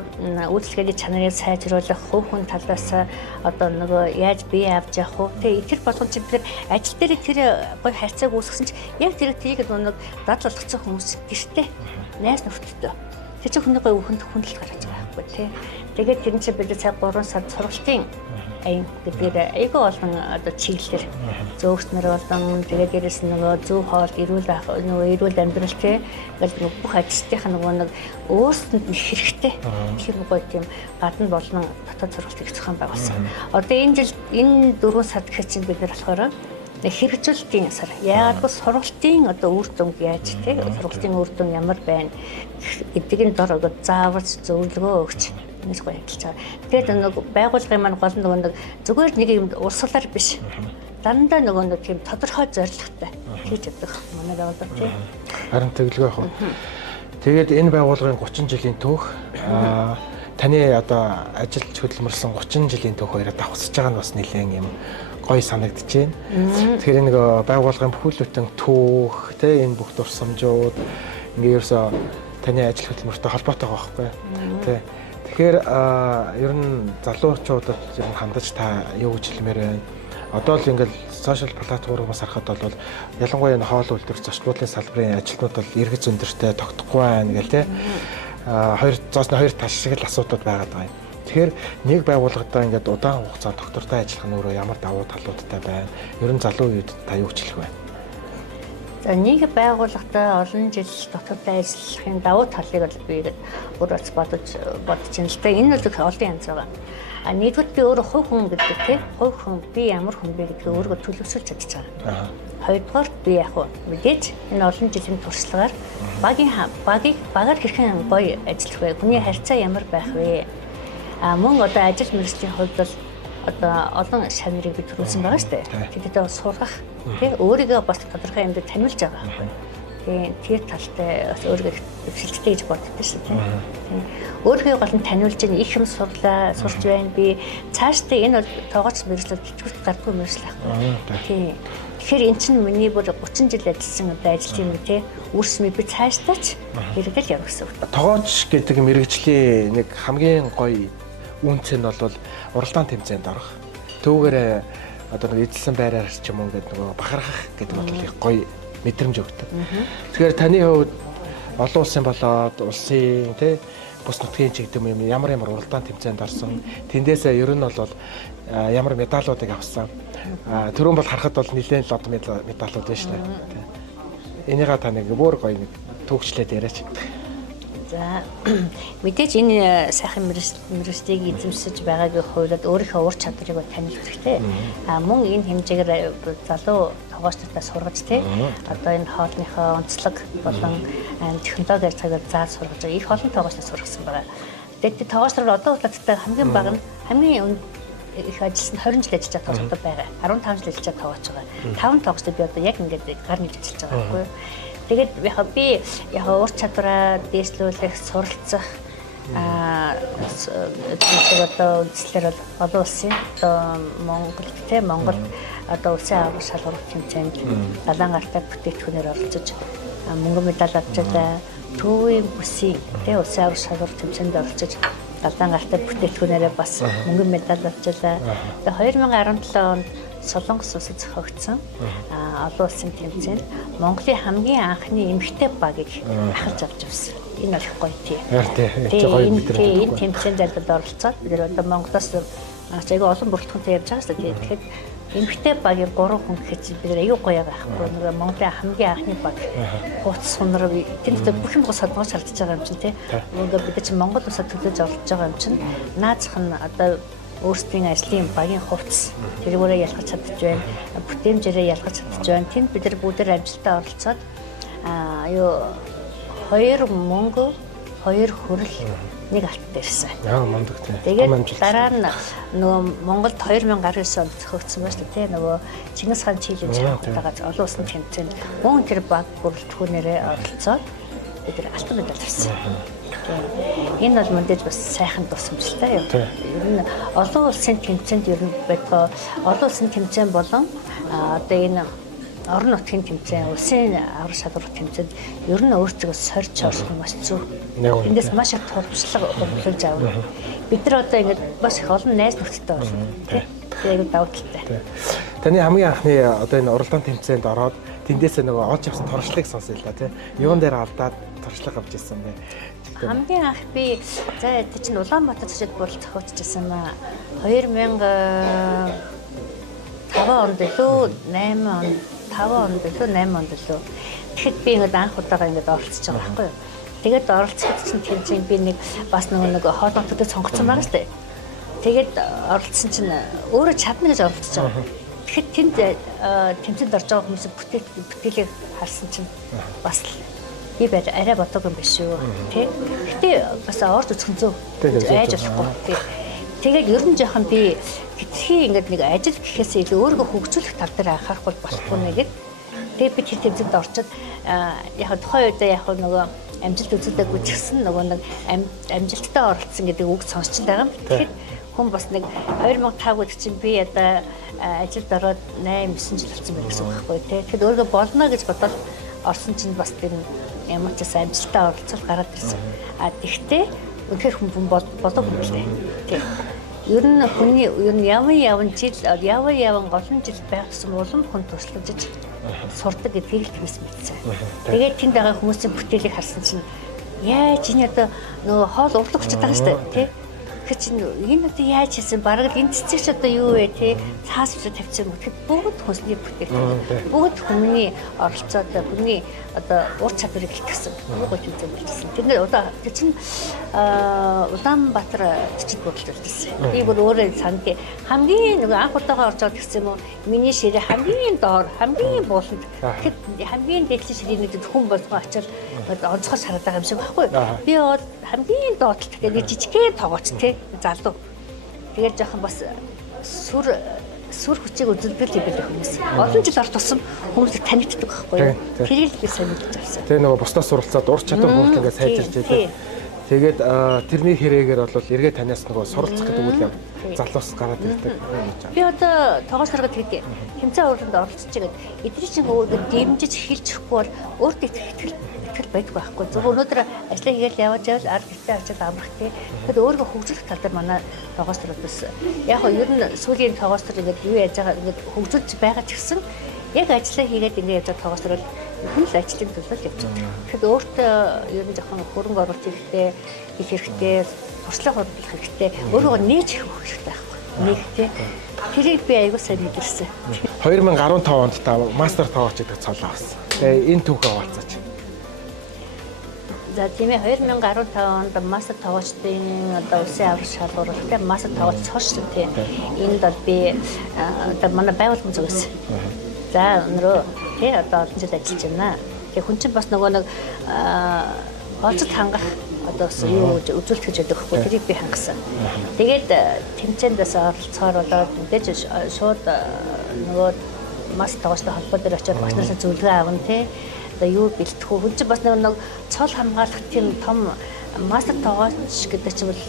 үйлчлэгээний чанарыг сайжруулах, хувь хүн талаас одоо нөгөө яаж бие авч явах вэ? Тэгээд тэр болгон чи бид нар ажил дээр тэр гоё харьцааг үүсгэсэн чи яг тэр тийг нэг дадал болгоцсон хүмүүс гэртээ найз нөхдөдөө. Тэр чинь хүний гоё хүндэлт гаргаж байгаа байхгүй тий. Тэгээд тэр чинь бид цаг 3 сар сургалтын аян гэдгээр айгүй олон одоо чиглэлээр зөөгчнөр болон тэгээд дээрэс нь нөгөө зөв хоол, эрүүл амьдрал тий ингээл бүх ажилтнийх нөгөө нэг өөрсдөнд нь хэрэгтэй тийм гоё тийм гадна болон дотоод сургалтыг зохион байгуулсан. Одоо энэ жил энэ 4 сар гэхэд чинь бид нар болохоор хэрэгжүүлэлтийн сар. Яагаад гэвэл сургалтын одоо үр дүн яаж тий сургалтын үр дүн ямар байна гэдгийг дор зааварч зөвлөгөө өгч нэг гоё ажиллаж байгаа. Тэгээд нэг байгууллагын маань гол нэг зүгээр нэг юм урсгалаар биш. Дандаа нэг тийм тодорхой зорилготой хийж өгдөг манай байгууллага тий. Харин тэглэгээ яг. Тэгээд энэ байгууллагын 30 жилийн түүх таны одоо ажилд хөдөлмөрлсөн 30 жилийн түүх хоёроо давхцаж байгаа нь бас нэлээд юм гоё санагдаж байна. Тэгэхээр нэг байгууллагын бүхэл бүтэн түүх те энэ бүх дурсамжууд ингээ ерөөсө таны ажил хөдөлмөртэй холбоотой байгаа байхгүй тий. Тэгэхээр ер нь залуучуудад ер нь хандаж та юу гэж хэлмээр байна. Одоо л ингээл сошиал платформоос харахад бол ялангуяа энэ хоол үйлдвэр зочдлын салбарын ажилтнууд бол эргэж зөндөртэй тогтохгүй байна гэл тий. Хоёр тал шиг л асуудал байгаад байгаа юм. Тэгэхээр нэг байгууллагатай ингээд удаан хугацаанд доктортой ажиллах нь өөрөө ямар давуу талуудтай байна? Ер нь залуу үед та юу хэлэх вэ? За нэг байгууллагатай олон жил доктортой ажиллахын давуу талыг бол би өөрөө бодож байна л да. Энэ бол олон янз байгаа. Нэгдүгээр би өөрөө хувь хүн гэдэг тий. Хувь хүн би ямар хүн бэ гэдгийг өөрийгөө төлөвшүүлж чадчих байгаа. Хоёрдугаар би яг мэдээж энэ олон жилийн туршлагаар багаар хэрхэн гоё ажиллах вэ? Хүний харьцаа ямар байх вэ? Мөн одоо ажил мэргэжлийн хувьд бол одоо олон шанарыг бид төрүүлсэн байгаа шүү дээ. Тэдэд сургах тий өөрийгөө бас тодорхой юмд таниулж байгаа байхгүй. Тэр талтай өөрийгөө өвчлөлттэй гэж боддог шүү дээ. Өөрийгөө гол нь таниулж ийн их юм сурлаа, сурч байна. Би цаашдаа энэ бол тоогооч мэргэжлүүд тэтгэврт гардгүй мэргэжил байхгүй. Тий. Тэгэхээр эн чинь миний бүр 30 жил ажилласан одоо ажлын юм тий. Үрсмээ би цаашдаа ч хэрэгэл явах гэсэн үг. Тоогооч гэдэг мэргэжлийн нэг хамгийн гоё үнц нь бол уралдаан тэмцээнд орох. Түүгээр одоо нэг эзэлсэн байраар ч юм уу гэдэг нөгөө бахархах гэдэг бол их гоё мэдрэмж өгдөг. Тэгэхээр таны хувьд олон улсын болоод улсын тий бус нутгийн ч гэдэг юм ямар уралдаан тэмцээнд орсон. Тэндээсээ ер нь бол ямар медалуудыг авсан. Түрүүн бол харахад бол нэлээд лод медалууд байна шүү дээ. Энийгээ та нэг бүр гоё нэг түүхчлээд яриач. За мэдээж энэ сайхан мэргэжлийг эзэмшиж байгаагийн хувьд өөрийнхөө ур чадварыг таних хэрэгтэй. Мөн энэ хэмжээгээр залуу тоглогчдаа сургаж одоо энэ хоолныхоо онцлог болон технологиар цагаар зааж сургаж байгаа их олон тоглогчдод сургасан байгаа. Тэгээд тоглогчдод одоо удаатай хамгийн бага нь хамгийн их ажилласан 20 жил ажиллаж байгаа тоглогчдод байгаа. 15 жил ажиллаж байгаа тоглож байгаа. 5 тоглогчдод би одоо яг ингээд гар нийлж ажиллаж байгаа байхгүй юу? Тэгээд би яг ур чадвараа дээшлүүлэх, суралцах одоо үндслэр бол олон улсын одоо Монгол одоо улсын аврал шалгуур тэмцээнд далайн гартай бүтээгдэхүүнээр оролцож мөнгөн медаль авч байгаа. Төвийн бүсийн улсын аврал шалгуур тэмцээнд оролцож далайн гартай бүтээгдэхүүнээрээ бас мөнгөн медаль авч байгаа. Тэгээд 2017 онд Солонгос улсад зохиогдсон олон улсын тэмцээнд Монголын хамгийн анхны эмэгтэй багийг ахалж авч явсан. Энэ бол их гоё тий. Энэ тэмцээнд залбирд оролцоод бид одоо Монголоос аягүй олон бүрэлдэхүүнтэй явж байгаа шүү дээ. Тэгэхээр эмэгтэй багийн 3 хүн гэхэд бид аягүй гоё байхгүй. Нөгөө Монголын хамгийн анхны баг хууц сунар тэнд бүх юм содгоос шалдаж байгаа юм чинь тий. Нөгөө бид чинь Монгол улсад төлөөж оролцож байгаа юм чинь наазах нь одоо өөрсдийн ажлын багийн хувцс тэргүүрээ ялгаж чадчих байна. Бүтээмжээрээ ялгаж чадчих байна. Тэнд бид нар бүгдээр амжилтаа оролцоод 2 мөнгө, 2 хөрөл, 1 алтан дээрсэн. Яа мундаг тийм. Тэгээд дараа нь нөгөө Монголд 2019 онд зохиогдсон байна шүү дээ. Нөгөө Чингис хаан чийлэн жаахтайгаа олон улсын тэмцээнд мөн тэр баг бүрэлдэхүүнээрээ оролцоод бид нар алтан медаль авсан. Энэ бол мэдээж бас сайхан тусламжтай юм. Ер нь олон улсын тэмцээнд ер нь бодгоо олон улсын тэмцээн болон одоо энэ орон нутгийн тэмцээн, улсын аврал шалгуур тэмцээнд ер нь өөрсдөө сорьж орох нь маш зөв. Эндээс маш их туршлага өгүүлж авна. Бид нар одоо ингэж бас их олон найз нөхдөдтэй болно. Тэгээд давуу талтай. Таны хамгийн анхны одоо энэ уралдаан тэмцээнд ороод тэндээсээ нөгөө олж авсан туршлагыг сонсъё л да тий. Юун дээр алдаад туршлага авч ирсэн бэ? Хамгийн анх би за тэр чинь Улаанбаатар цэцэд бурал зохиогдчихсан маа 2005 онд лөө 8 онд 5 онд лөө 8 онд лөө тэгэхэд би ингээд анх удаага ингээд оролцож байгаа байхгүй юу. Тэгээд оролцоход чинь тэмцээн би нэг бас нэг хоолнотуудад сонгоцсон байгаа шүү дээ. Тэгээд оролцсон чинь өөрөө чадна гэж оролцож байгаа. Тэгэхэд тэнд тэмцээнд орж байгаа хүмүүсийн бүтээлийг харсан чинь бас би арай бодоогүй юм биш үү тий. Гэтэ бас орж үзэх нь зөв. Айж болохгүй тий. Тэгээд ер нь жоохон би хэтэрхий ингээд нэг ажил гэхээс илүү өөрийгөө хөгжүүлэх тал дээр анхаарах бол болохгүй нэ гэд. Тэгээд би тэр тэмцээнд орчод яг тухайн үедээ яг нөгөө амжилт үзүүлээгүй ч гэсэн нөгөө нэг амжилттай оролцсон гэдэг үг сонсч байгаа юм. Тэгэхээр хүн бас нэг 2005 гэдэг чинь би одоо ажилд ороод 8-9 жил болсон байх гэсэн үг байхгүй тий. Тэгэхээр өөрийгөө болно гэж бодоод орсон чинь бас тэр ямар ч гэсэн амжилттай оролцол гараад ирсэн. Тэгтээ үнэхээр хүн болоогүй юм лээ. Тий. Ер нь хүний ер нь яван олон жил байгсан улам хүн туршлагаж сурдаг гэдгийг хэлс мэдсэн. Тэгээд тэнд байгаа хүмүүсийн бүтээлийг харсан чинь яаж энэ одоо нөгөө хоол урлаг болчиход байгаа шүү дээ тий. Тэгэхээр чинь энэ одоо яаж хийсэн бараг энэ цэцэгч одоо юу вэ тий цаасвч тавьчихсан юм. Тэгэхээр бүгд хүнсний бүтээл. Бүгд хүмүүний оролцоод хүний одоо ур чадварыг илтгэсэн. Бүгд үзэн болчихсон. Тэр одоо чинь Улаанбаатар цэцэд бүрэлдэхүүн болсон. Би бүр өөрөө санд хамгийн нөгөө анх удаага орж байгаа гэсэн юм уу? Миний ширээ хамгийн доор, хамгийн бууланд. Тэгэхээр хамгийн дээдлийн ширээ нэг хүн болгоо очил онцгой шараад байгаа юм шиг байхгүй. Би бол хамгийн доотлолт тэгээд жижигхэн тоогооч тий залуу. Тэгээд жоохон бас сүр хүчийг үзүүлбэл юм байх хүмүүс. Олон жил орж туссан хүмүүс танигддаг байхгүй юу? Тэрийг би санагдаж авсан. Тэгээ нөгөө бусдаас суралцаад ур чадвар хөгжих ингээд сайжирч ийлээ. Тэгээд тэрний хэрэгээр бол эргээ танаас нөгөө суралцах гэдэг үйл залуус гараад ирдэг. Би одоо тоогоос наргад тэгээд тэмцээн уралдаанд оролцож байгаа. Эдний чинь өөрөө дэмжиж эхэлж өгөхгүй бол өөртөө итгэл байдаг байхгүй. Зөвхөн өнөөдөр ажлаа хийгээл яваад явал ард гэртээ очиад амрах тий. Тэгэхэд өөрийгөө хөгжүүлэх тал дээр манай тоогоос наргадс яг нь ер нь сүүлийн тоогоос нар ингээд юу яаж байгаа ингээд хөгжүүлж байгаа ч гэсэн яг ажлаа хийгээд ингээд явж байгаа тоогоос нар хүн л ажлын төлөө явж байгаа. Тэгэхэд өөртөө ер нь жоохон хөрөнгө оруулалт хийх хэрэгтэй, туршлага худалдах хэрэгтэй, өөрийгөө нээж өгөх хэрэгтэй байхгүй. Нэгтэй. Тэрийг би аягүй сайн мэдэрсэн. 2015 онд та мастер тоогч гэдэг цолоо авсан. Тэгээ энэ түүхээ хаваалцаач. За тийм ээ 2015 онд мастер тоглогчдын одоо улсын аврал шалгуурлалтад мастер тоглогч цоошсон тийм. Энд бол би одоо манай байгууллагын зүгээс. За өнөрөө тий одоо олон жил ажиллаж байна. Тэгээ хүн чинь бас нөгөө нэг олзод хангах одоо юу үзүүлэлт гэж яддаг хгүй тэрийг би хангасан. Тэгээд тэмцээндээс оролцохоор болоод мэдээж шууд нөгөө мастер тоглогчтой холбоо дээр очиод багшнаасаа зөвлөгөө авна тий. Одоо юу бэлтгэх үү? Хүн чинь бас нэг цол хамгаалах тийм том мастер тоглогч гэдэг чинь бол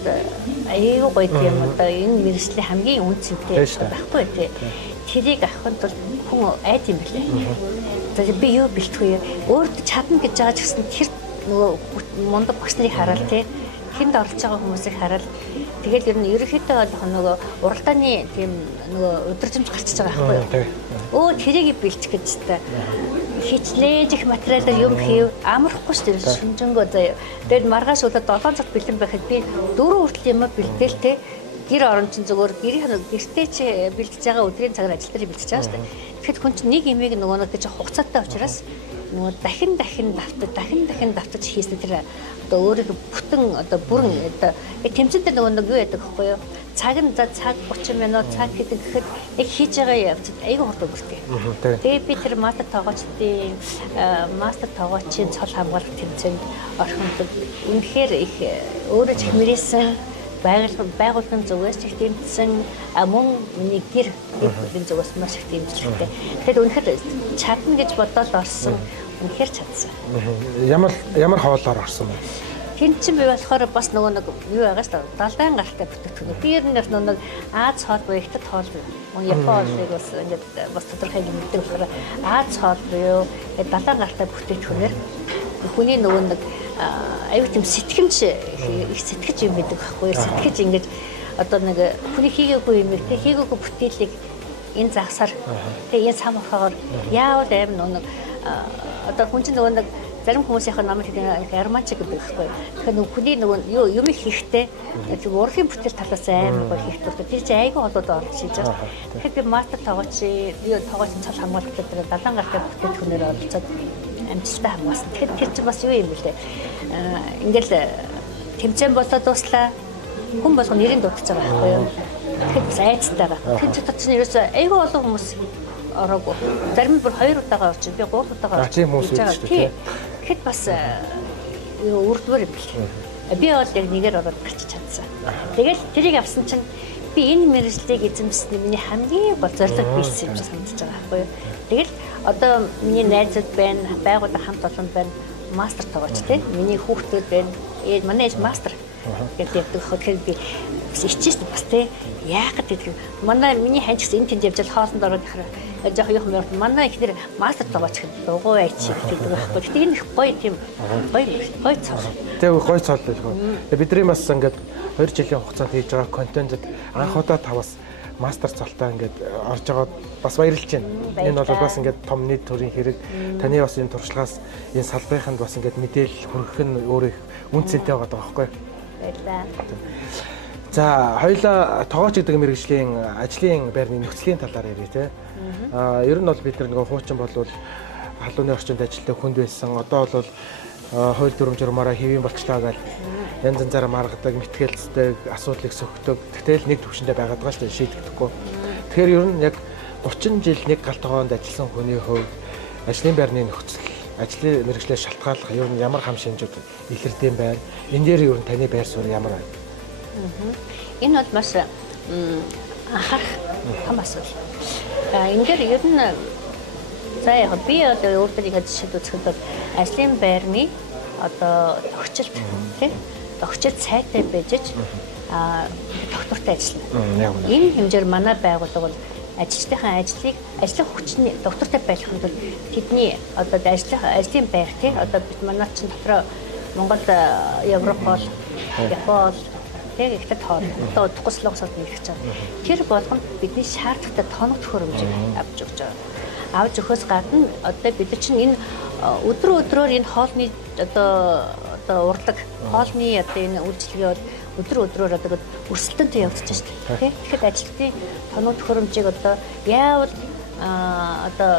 аюу гоё тийм одоо энэ мэргэжлийн хамгийн үн цэнтэй байхгүй тий. Тэрийг авахын тулд хүн айд юм билээ. Тэгээд би юу бэлтгэх вэ? Өөрөд чадна гэж байгаа ч гэсэн тэр нөгөө мундаг багш нарыг хараад тий хүнд оролцож байгаа хүмүүсийг хараад тэгэл ер нь ерөнхийдөө нөгөө уралдааны тийм нөгөө өдөржимж гарчиж байгаа байхгүй юу? Өө тэрийг бэлтгэх гэж та хичлээж их материалаар юм хийв амархгүй шүү дээ шүнжэнгөө заяа. Тэгээд маргааш өдөө 7 цагт бэлэн байхад би 4 хүртэл юм бэлдээл те гэр орон чинь зүгээр гэртээ чи бэлдэж байгаа өдрийн цагаар ажил дээр бэлдэж байгаа шүү дээ. Тэгэхэд хүн чинь нэг имийг нөгөө нэг гэж хугацаатай учраас нөгөө дахин давтаж хийсэн тэр одоо өөрийг бүтэн одоо бүрэн одоо тэмцэн дээр нөгөө нэг юу яадаг байхгүй юу? Цаг 30 минут цаг хийдэг гэхэд яг хийж байгаа явцад айгүй хурд өнгөртөө. Тэгээ би тэр мастер тоглогчийн цол хамгаалах тэмцээнд ороход үнэхээр их өөрөө ч хэмрээсэн байгууллагын зүгээс ч их тэмцсэн мөн миний гэрийн зүгээс маш их тэмцэлтэй. Тэгэхээр үнэхээр чадна гэж бодоод орсон. Үнэхээр чадсан. Ямар хоолоор орсон бэ? Тэнд чинь би болохоор бас нөгөө нэг юу байгаа шүү дээ. Далайн гаралтай бүтээгдэхүүн. Би ер нь нөгөө Аз хоол буюу Хятад хоол Японы бас ингээд бас тодорхой юм мэддэг болохоор Аз хоол буюу далайн гаралтай бүтээгдэхүүнээр хүний нөгөө нэг аюу тийм сэтгэмж юм байдаг байхгүй юу? Сэтгэж ингэж одоо нэг хүний хийгээгүй юм те хийгээгүй бүтээлийг энэ загсаар тэгээ энэ сам орхоор яавал аим нөгөө одоо хүн чинь нөгөө нэг зарим хүмүүсийнх нь намайг гэдэг германч гэдэг байхгүй. Тэгэхээр нөгөө хүний нөгөө юм хийхдээ урлагийн бүтээл талаас амар гоё хийх туфта. Тэр чинь айгүй холбоод орж шийдэж байгаа. Тэгэхээр би мастер тоглогчийн цол хамгаалалт дээр далайн гартай бүтээгдэхүүнээр оролцоод амжилттай хамгаалсан. Тэгэхээр тэр чинь бас юу юм бэлээ. Ингээл тэмцээн болоод дуслаа. Хүн болгоо нэрийн дутаж байгаа байхгүй юу. Тэгэхээр бас айцтай байгаа. Тэр чинь чинь ерөөсөө айгүй олон хүмүүс ороогүй. Зарим нь бүр 2 удаагаа орчих. Би 3 удаагаа орчих. Хүмүүс үү шүү дээ. Тэгэхэд бас үрдвэр юм бэл. Би бол яг нэгээр ороод гарчиж чадсан. Тэгэл тэрийг авсан чинь би энэ мэргэжлийг эзэмсэний миний хамгийн гол зорилго биелсэн юм шиг санагдаж байгаа байхгүй юу. Тэгэл одоо миний найзууд байна, байгууллага хамт олон байна, мастер тоглогч тийм. Миний хүүхдүүд байна. Манай ээж мастер гэдэг яддаг хөтөл би ичээс бас тийм яагаад гэдэг манай миний хань ч энэ тэнд явж хоолнд ороод ихраа жоох юм байна. Манай ихнэр мастер тоглогч гэдэг дугуй айч гэдэг байхгүй. Тэгтээ энэ их гоё тийм гоё цол. Тэгээ гоё цол л хөө. Бидний бас ингээд 2 жилийн хугацаанд хийж байгаа контентэд анх удаа таваас мастер цолтой ингээд орж байгаад бас баярлж байна. Энэ бол бас ингээд том нийт төрийн хэрэг. Таны бас энэ туршлагаас энэ салбарыханд бас ингээд мэдээлэл хүргэх нь өөрөө үн цэнтэй байгаа байхгүй. Баярлалаа. За хоёулаа тоглогч гэдэг мэргэжлийн ажлын байрны нөхцөлийн талаар ярив те. Ер нь бол бид нэг хуучин болвол халууны орчинд ажилтдаг хүнд байсан. Одоо бол хууль дүрм журмаараа хэвийн болчлаа гэж янз янзаараа маргадаг, мэтгэлцдэг, асуудлыг сөхдөг. Тэгтэл нэг төвшөндөө байгаад байгаа шүү дээ шийдэгдэхгүй. Тэгэхээр ер нь яг 30 жил нэг галт тогоонд ажилласан хүний хувьд ажлын байрны нөхцөл, ажлын мэргэжлээс шалтгааллах ер нь ямар хам шинжүүд илэрдэм байна. Энэ дээр ер нь таны байр суурь ямар байна? Энэ бол маш анхаарах том асуудал. Энэ дээр ер нь за яг би одоо өөртөө жишээд үзэхэд ажлын байрны одоо тогтчлт тийм тогтчлт сайтай байж доктортой ажиллана. Энэ хэмжээр манай байгууллага бол ажилчдын ажлын хүчний доктортой байх нь тэдний одоо ажлын байр тийм одоо бид манай чинь дотроо Монгол, Европ бол Япон яг ихтэй тоон одоо утгаслогсоод нэгж байгаа. Тэр болгонд бидний шаардлагатай тоног төхөөрөмжийг авч өгч байгаа. Авч өгөхөөс гадна одоо бид чинь энэ өдрөөр энэ хоолны одоо урлаг хоолны одоо энэ үйлчлэгээ бол өдрөөр одоо өрсөлдөнтэй явагдаж байна шүү дээ. Тэгэхэд ажилтны тоног төхөөрөмжийг одоо яавал одоо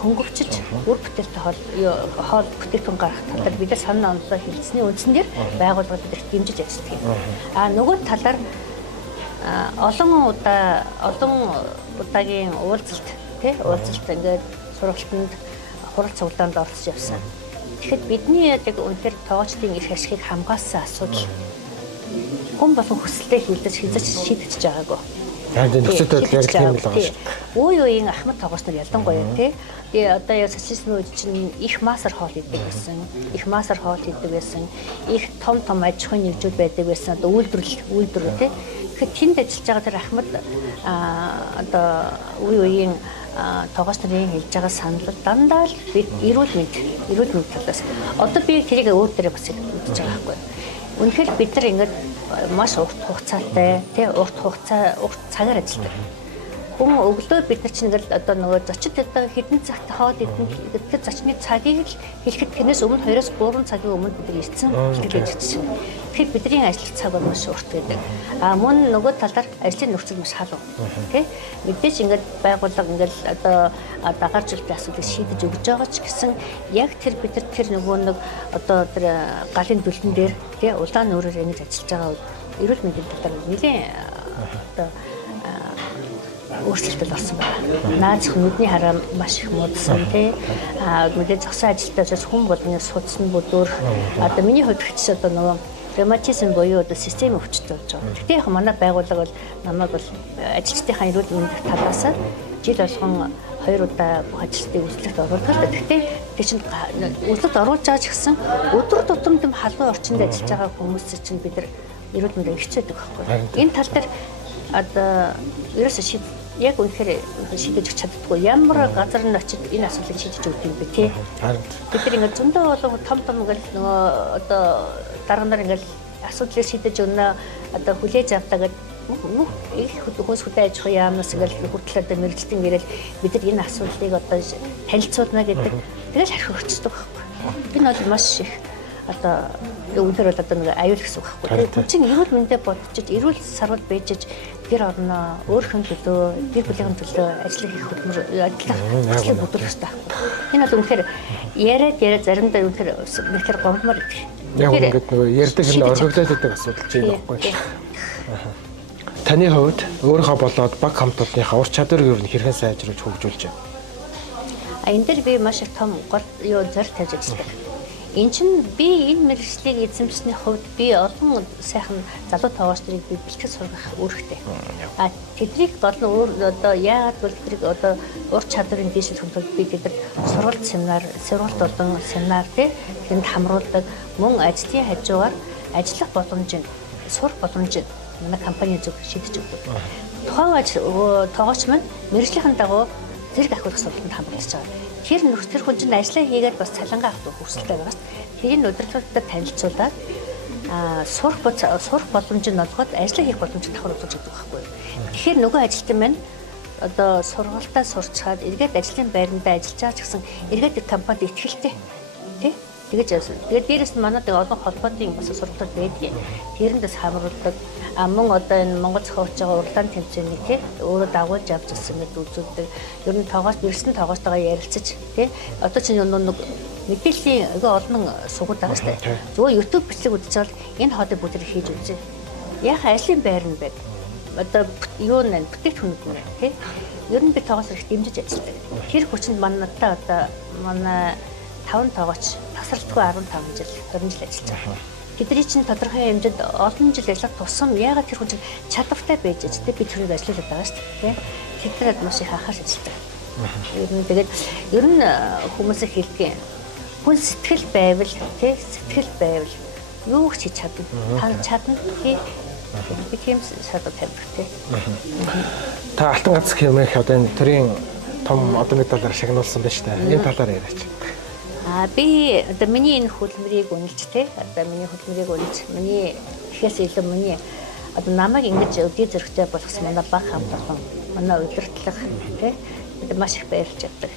хөнгөвчж үр бүтээлтэй хоол бүтээгдэхүүн гаргах талаар бид санаа онолоо хэлсний үндсэн дээр байгууллагууд их дэмжиж ажилладаг юм. Нөгөө талаар олон удаагийн уулзалт ингээд сургалтанд хурал цуглаанд оролцож явсан. Тэгэхэд бидний яг үнэхээр тоогчдын эрх ашигыг хамгаалсан асуудал хүн болон хүсэлтэд хилдэж шийдэж байгаагүй. Нөхцөл байдал яг тийм л байгаа шүү. Үе үеийн ахмад тоогч нар ялангуяа тий одоо яг социализмын үед чинь их масар хоол идэг байсан. Их масар хоол идэг байсан. Их том аж ахуйн нэгжүүд байдаг байсан. Одоо үйлдвэр тий. Тэгэхээр тэнд ажиллаж байгаа тэр ахмад одоо үе үеийн тоогч нарын хэлж байгаа санал дандаа л бид эрүүл мэнд талаас одоо би тэрийг өөр дээрээ бас үзэж байгаа байхгүй. Үнэхээр бид нар ингээд маш урт хугацаатай урт цагаар ажилладаг. Хүн өглөө бид нар чинь ингээд одоо нөгөө зочид одоо хэдэн цагт хоол идэх тэр зочны цагийг л хэлэхэд тэрнээс өмнө 2-3 цагийн өмнө бид нар ирсэн хэлж чинь. Тэгэхээр бидний ажиллах цаг бол маш урт байдаг. Мөн нөгөө талаар ажлын нөхцөл маш халуун. Тэ мэдээж ингээд байгууллага ингээд одоо дагарчлалтай асуудлыг шийдэж өгч байгаа ч гэсэн яг тэр бид нар тэр нөгөө нэг одоо тэр галын дүлгэн дээр тэ улаан нүүрээр ингэж ажиллаж байгаа эрүүл мэндийн талаар нэлээд одоо өөрчлөлт болсон байна. Наад хүмүүдний хараа маш их муудсан тий. Мэдээ зогсон ажилтаа учраас хүн болгоны судасны бүдүүр одоо миний хувьд ч одоо нөгөө ревматизм буюу одоо систем өвчтөд болж байгаа. Гэхдээ яг манай байгууллага бол намайг бол ажилчдынхаа эрүүл мэндийн талаас жил болгон 2 удаа бүх ажилтныг үзлэгт оруулдаг. Гэхдээ тэр чинь үзлэгт оруулж байгаа ч гэсэн өдөр тутам тэм халуун орчинд ажиллаж байгаа хүмүүс чинь бид нар эрүүл мэндийг хичээдэг байхгүй. Энэ тал дээр одоо ерөөсөө яг үнэхээр шийдэж өгч чаддаггүй. Ямар газар нь очиж энэ асуудлыг шийдэж өгдөг юм бэ тий. Бид нар ингээд зөндөө болон том ингээл нөгөө одоо дарга нар ингээл асуудлыг шийдэж өгнө одоо хүлээж автаа гэдэг их хөөс хөдөө аж ахуйн яамнаас ингээл хүртэл одоо мэрэгжлийн ирэл бид нар энэ асуудлыг одоо танилцуулна гэдэг. Тэгэл харих өгчдөг байхгүй. Энэ бол маш их одоо өндөр бол одоо нэг аюул гэсэн үг байхгүй. Тэр чинь эрүүл мэндэ бодчих, эрүүл сарвал бэжж гэр орноо, өөрхөн төлөө, гэр бүлийн төлөө ажиллах их хөдөлмөр ажиллах бүдүүлэх хэрэгтэй байхгүй. Энэ бол үнэхээр яриад заримдаа үнэхээр гомдмор идэх. Яг ингээд нөгөө ярьдаг энэ оргиглаад байдаг асуудал чинь байхгүй. Таны хувьд өөрийнхөө болоод баг хамт олонныхаа ур чадварыг юу хэрхэн сайжруулж хөгжүүлж байна? Энэ дээр би маш их том гол зорь тавьж ажилладаг. Энэ чинь би энэ мэргэжлийг эзэмшсэний хувьд би олон сайхан залуу тоогчдыг би бэлтгэж сургах үүрэгтэй. Тэднийг болон одоо яагаад бүрдэрэг одоо ур чадварын дээшлэх хэмжээнд би тэдэд сургалт болон семинар тэнд хамруулдаг мөн ажлын хажуугаар ажиллах боломжийг сурах боломжийг манай компани зөв шийдэж өгдөг. Тухайн тоогч маань мэргэжлийн дагуу зэрэг ахиулах сургалтанд хамруулж байгаа. Тэр хүн чинь ажиллаа хийгээд бас цалингаа авах хүсэлтэй байгаас тэрийг удирдлагуудад танилцуулаад сурах боломжийг олгоод ажиллаа хийх боломжийг давхар үзүүлж өгдөг байхгүй юу. Тэгэхээр нөгөө ажилтан маань одоо сургалтаа сурчаад эргээд ажлын байранда ажиллаж байгаа ч гэсэн эргээд компанид ихтгэлтэй тий. Тэгээд дээрээс нь манайд олон холбооны бас сургалтууд байдаг. Тэрэндээс хамруулдаг. Мөн одоо энэ Монгол зохиогч байгаа урлагийн тэмцээний тий өөрөө дагуулж авч ирсэн гэдэг үзүүлдэг. Ер нь тоогоос бэрсэн тоогоостойгоо ярилцаж тий одоо чинь нэг мэдээллийн олон сугууд байгаа шүү дээ. Зөвхөн YouTube бичлэг үзэж байгаа энэ хоолыг бүгдээр хийж үзье. Яг ажлын байр нь байд. Одоо юу нэ бүтээгдэхүүнүүд нэ тий ер нь би тоогоос их дэмжиж ажилладаг. Тэр хүчинд манайтай одоо манай 5 тоогооч тасралтгүй 15 жил 20 жил ажиллаж байгаа. Тэдний чинь тодорхой хэмжээнд олон жил ажиллах тусам яагаад тэр хүн чинь чадвартай байж ч бид тэрийг ажиллуулдаг байгаа шүү дээ. Тэднэрд маш их анхаарч ажилладаг. Ер нь хүмүүсээ хэлдэг. Хүн сэтгэл байвал юу ч хийж чадна. Та чадна тий. Би тийм шаардлага тавьдаг тий. Та алтан ганц хэмээх одоо энэ төрийн том одоо нэг талаар шагнуулсан байна шүү дээ. Энэ талаар яриач. Би одоо миний энэ хөдөлмөрийг үнэлж тий одоо миний хөдөлмөрийг үнэлж миний ихээс илүү миний одоо намайг ингэж өдөө зөрөгтэй болгосон манай баг хамт олон манай удирдлага тий маш их баярлж чаддаг.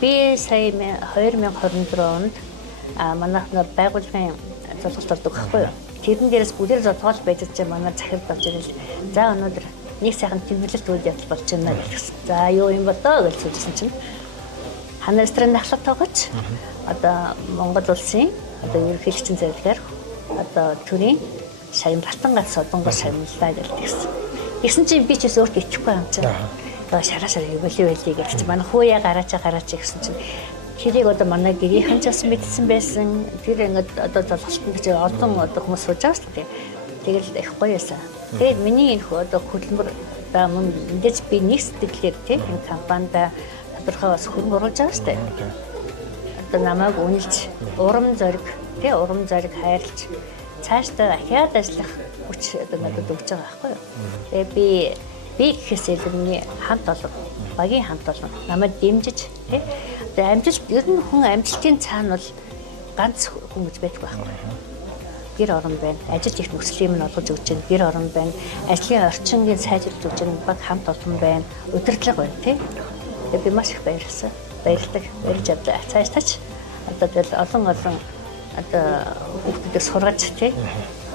Би сая 2024 онд манайх байгууллагын золголт ордог байхгүй юу? Тэрэн дээрээс бүгдээр зодгоол байж байгаа манай захирал болж ирэл. За өнөөдөр нэг сайхан тэмдэглэлт үйл явдал болж байна гэсэн. За юу юм ба доо гэж хэлсэн чинь хана ресторан ахлах тоогоч одоо Монгол улсын одоо ерөнхийлөгчийн зөвлөгөөр одоо төрийн шагналтан гац одонгоо шагналлаа гэсэн. Гэсэн чинь би ч өөртөө итгэхгүй юм чинь. Одоо шараа юу байлээ гэж чи манай хөөе гараач гэсэн чинь тэрийг одоо манай гэрийнхэн ч бас мэдсэн байсан. Тэр ингээд одоо залхалтан гэж олон одоо хүмүүс сууж байгаа шүү дээ. Тэгэл их гоё байсан. Тэгээд миний энэ одоо хөдөлмөр одоо мөн мэдээж би нэг сэтгэлээр тийм энэ компанид тодорхой бас хөрөнгө оруулж байгаа шүү дээ. Одоо намайг үнэлж урам зориг хайрлж цаашдаа ахиад ажиллах хүч одоо надад өгч байгаа байхгүй юу. Тэгээд би гэхээс илүү миний хамт олон багийн хамт олон намайг дэмжиж тийм одоо амжилт ер нь хүн амжилтын цаана бол ганц хүн гэж байдаг байхгүй юу. Гэр орон байна. Ажил их нөхцөлийн минь олгож өгч байна. Гэр орон байна. Ажлын орчингийн сайжруулж өгч байна. Баг хамт олон байна. Удирдлага байна тийм. Тэгээд би маш их баярлсан. Баярлалаа. Баярлж авлаа. Цааш одоо тэгэл олон одоо хүүхдүүдээ сургаж тийм.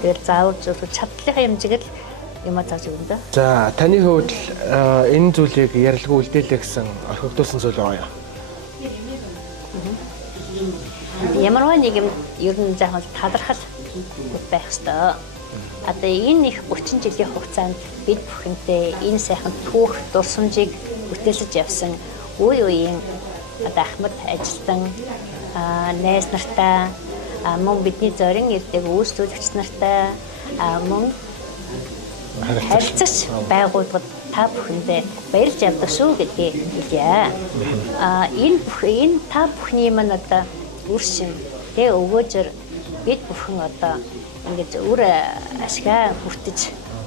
Тэгэл заавар зөвлөж чадлынхаа хэмжээгээр юм зааж өгнө да. За таны хувьд энэ зүйлийг ярилгүй үлдээлээ гэсэн орхигдуулсан зүйл байгаа юу? Ямарваа нэг юм ер нь заавал талархал байх ёстой. Одоо энэ их 30 жилийн хугацаанд бид бүхэнтэй энэ сайхан түүх дурсамжийг бүтээлж явсан үе үеийн одоо ахмад ажилтан найз нартай мөн бидний зорин ирдэг үйлчлүүлэгч нартай мөн харилцагч байгууллагад та бүхэндээ баярлж явдаг шүү гэдгийг хэлье. Энэ та бүхний маань одоо үр шим тэ өгөөжөр бид бүхэн одоо ингэж үр ашгаа хүртэж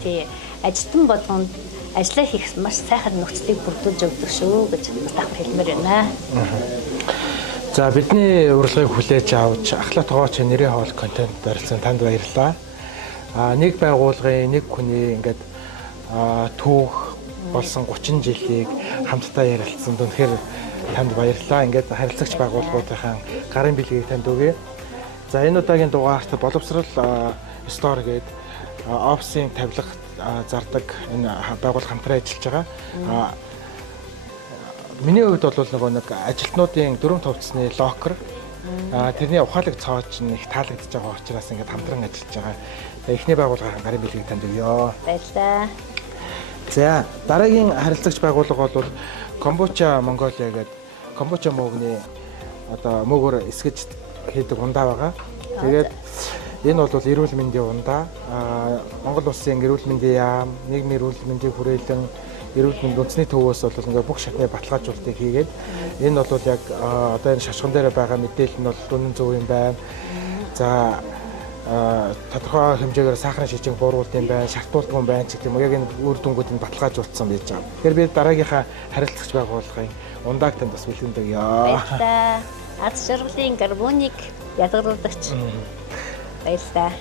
тий ажилтан болгонд ажиллаа хийх маш сайхан нөхцөлийг бүрдүүлж өгдөг шүү гэж давхар хэлмээр байна. За бидний урилгыг хүлээж авч Ахлах тоогооч нэрийн хоол контент барилсан танд баярлалаа. Нэг байгууллагын нэг хүний ингээд түүх болсон 30 жилийг хамтдаа ярилцсан үнэхээр танд баярлалаа. Ингээд харилцагч байгууллагуудынхаа гарын бэлгийг танд өгье. За энэ удаагийн дугаарт боловсрал стор гэдэг офисын тавилга зардаг энэ байгууллага хамтран ажиллаж байгаа. Миний хувьд бол нэг ажилтнуудын дөрөв товцсны локер тэрний ухаалаг цооч нь их таалагдж байгаа учраас ингээд хамтран ажиллаж байгаа. Эхний байгууллагын гарын бэлгийг танд өгье. Баярлалаа. За дараагийн харилцагч байгууллага бол Комбуча Монголиа гэдэг Комбуча мөгний одоо мөгөөр эсгэж хийдэг ундаа байгаа. Тэгээд энэ бол эрүүл мэндийн ундаа. Монгол улсын эрүүл мэндийн яам, нийгмийн эрүүл мэндийн хүрээлэн, эрүүл мэндийн үндэсний төвөөс бол ингээ бүх шатны баталгаажуулалтыг хийгээд энэ бол яг одоо энэ шашхан дээр байгаа мэдээлэл нь бол үнэн зөв юм байна. За тодорхой хэмжээгээр сахарын шижиг бууруулт юм байна, шартуулдаг юм байна ч гэх юм уу. Яг энэ үр дүнгуудыг баталгаажуулсан байж байгаа. Тэгэхээр би дараагийнхаа харилцагч байгууллагын ундааг танд бас бэлтгэдэг ёо. Баярлалаа. Аз жаргалын гармоник ядгаруулагч. Баярлалаа.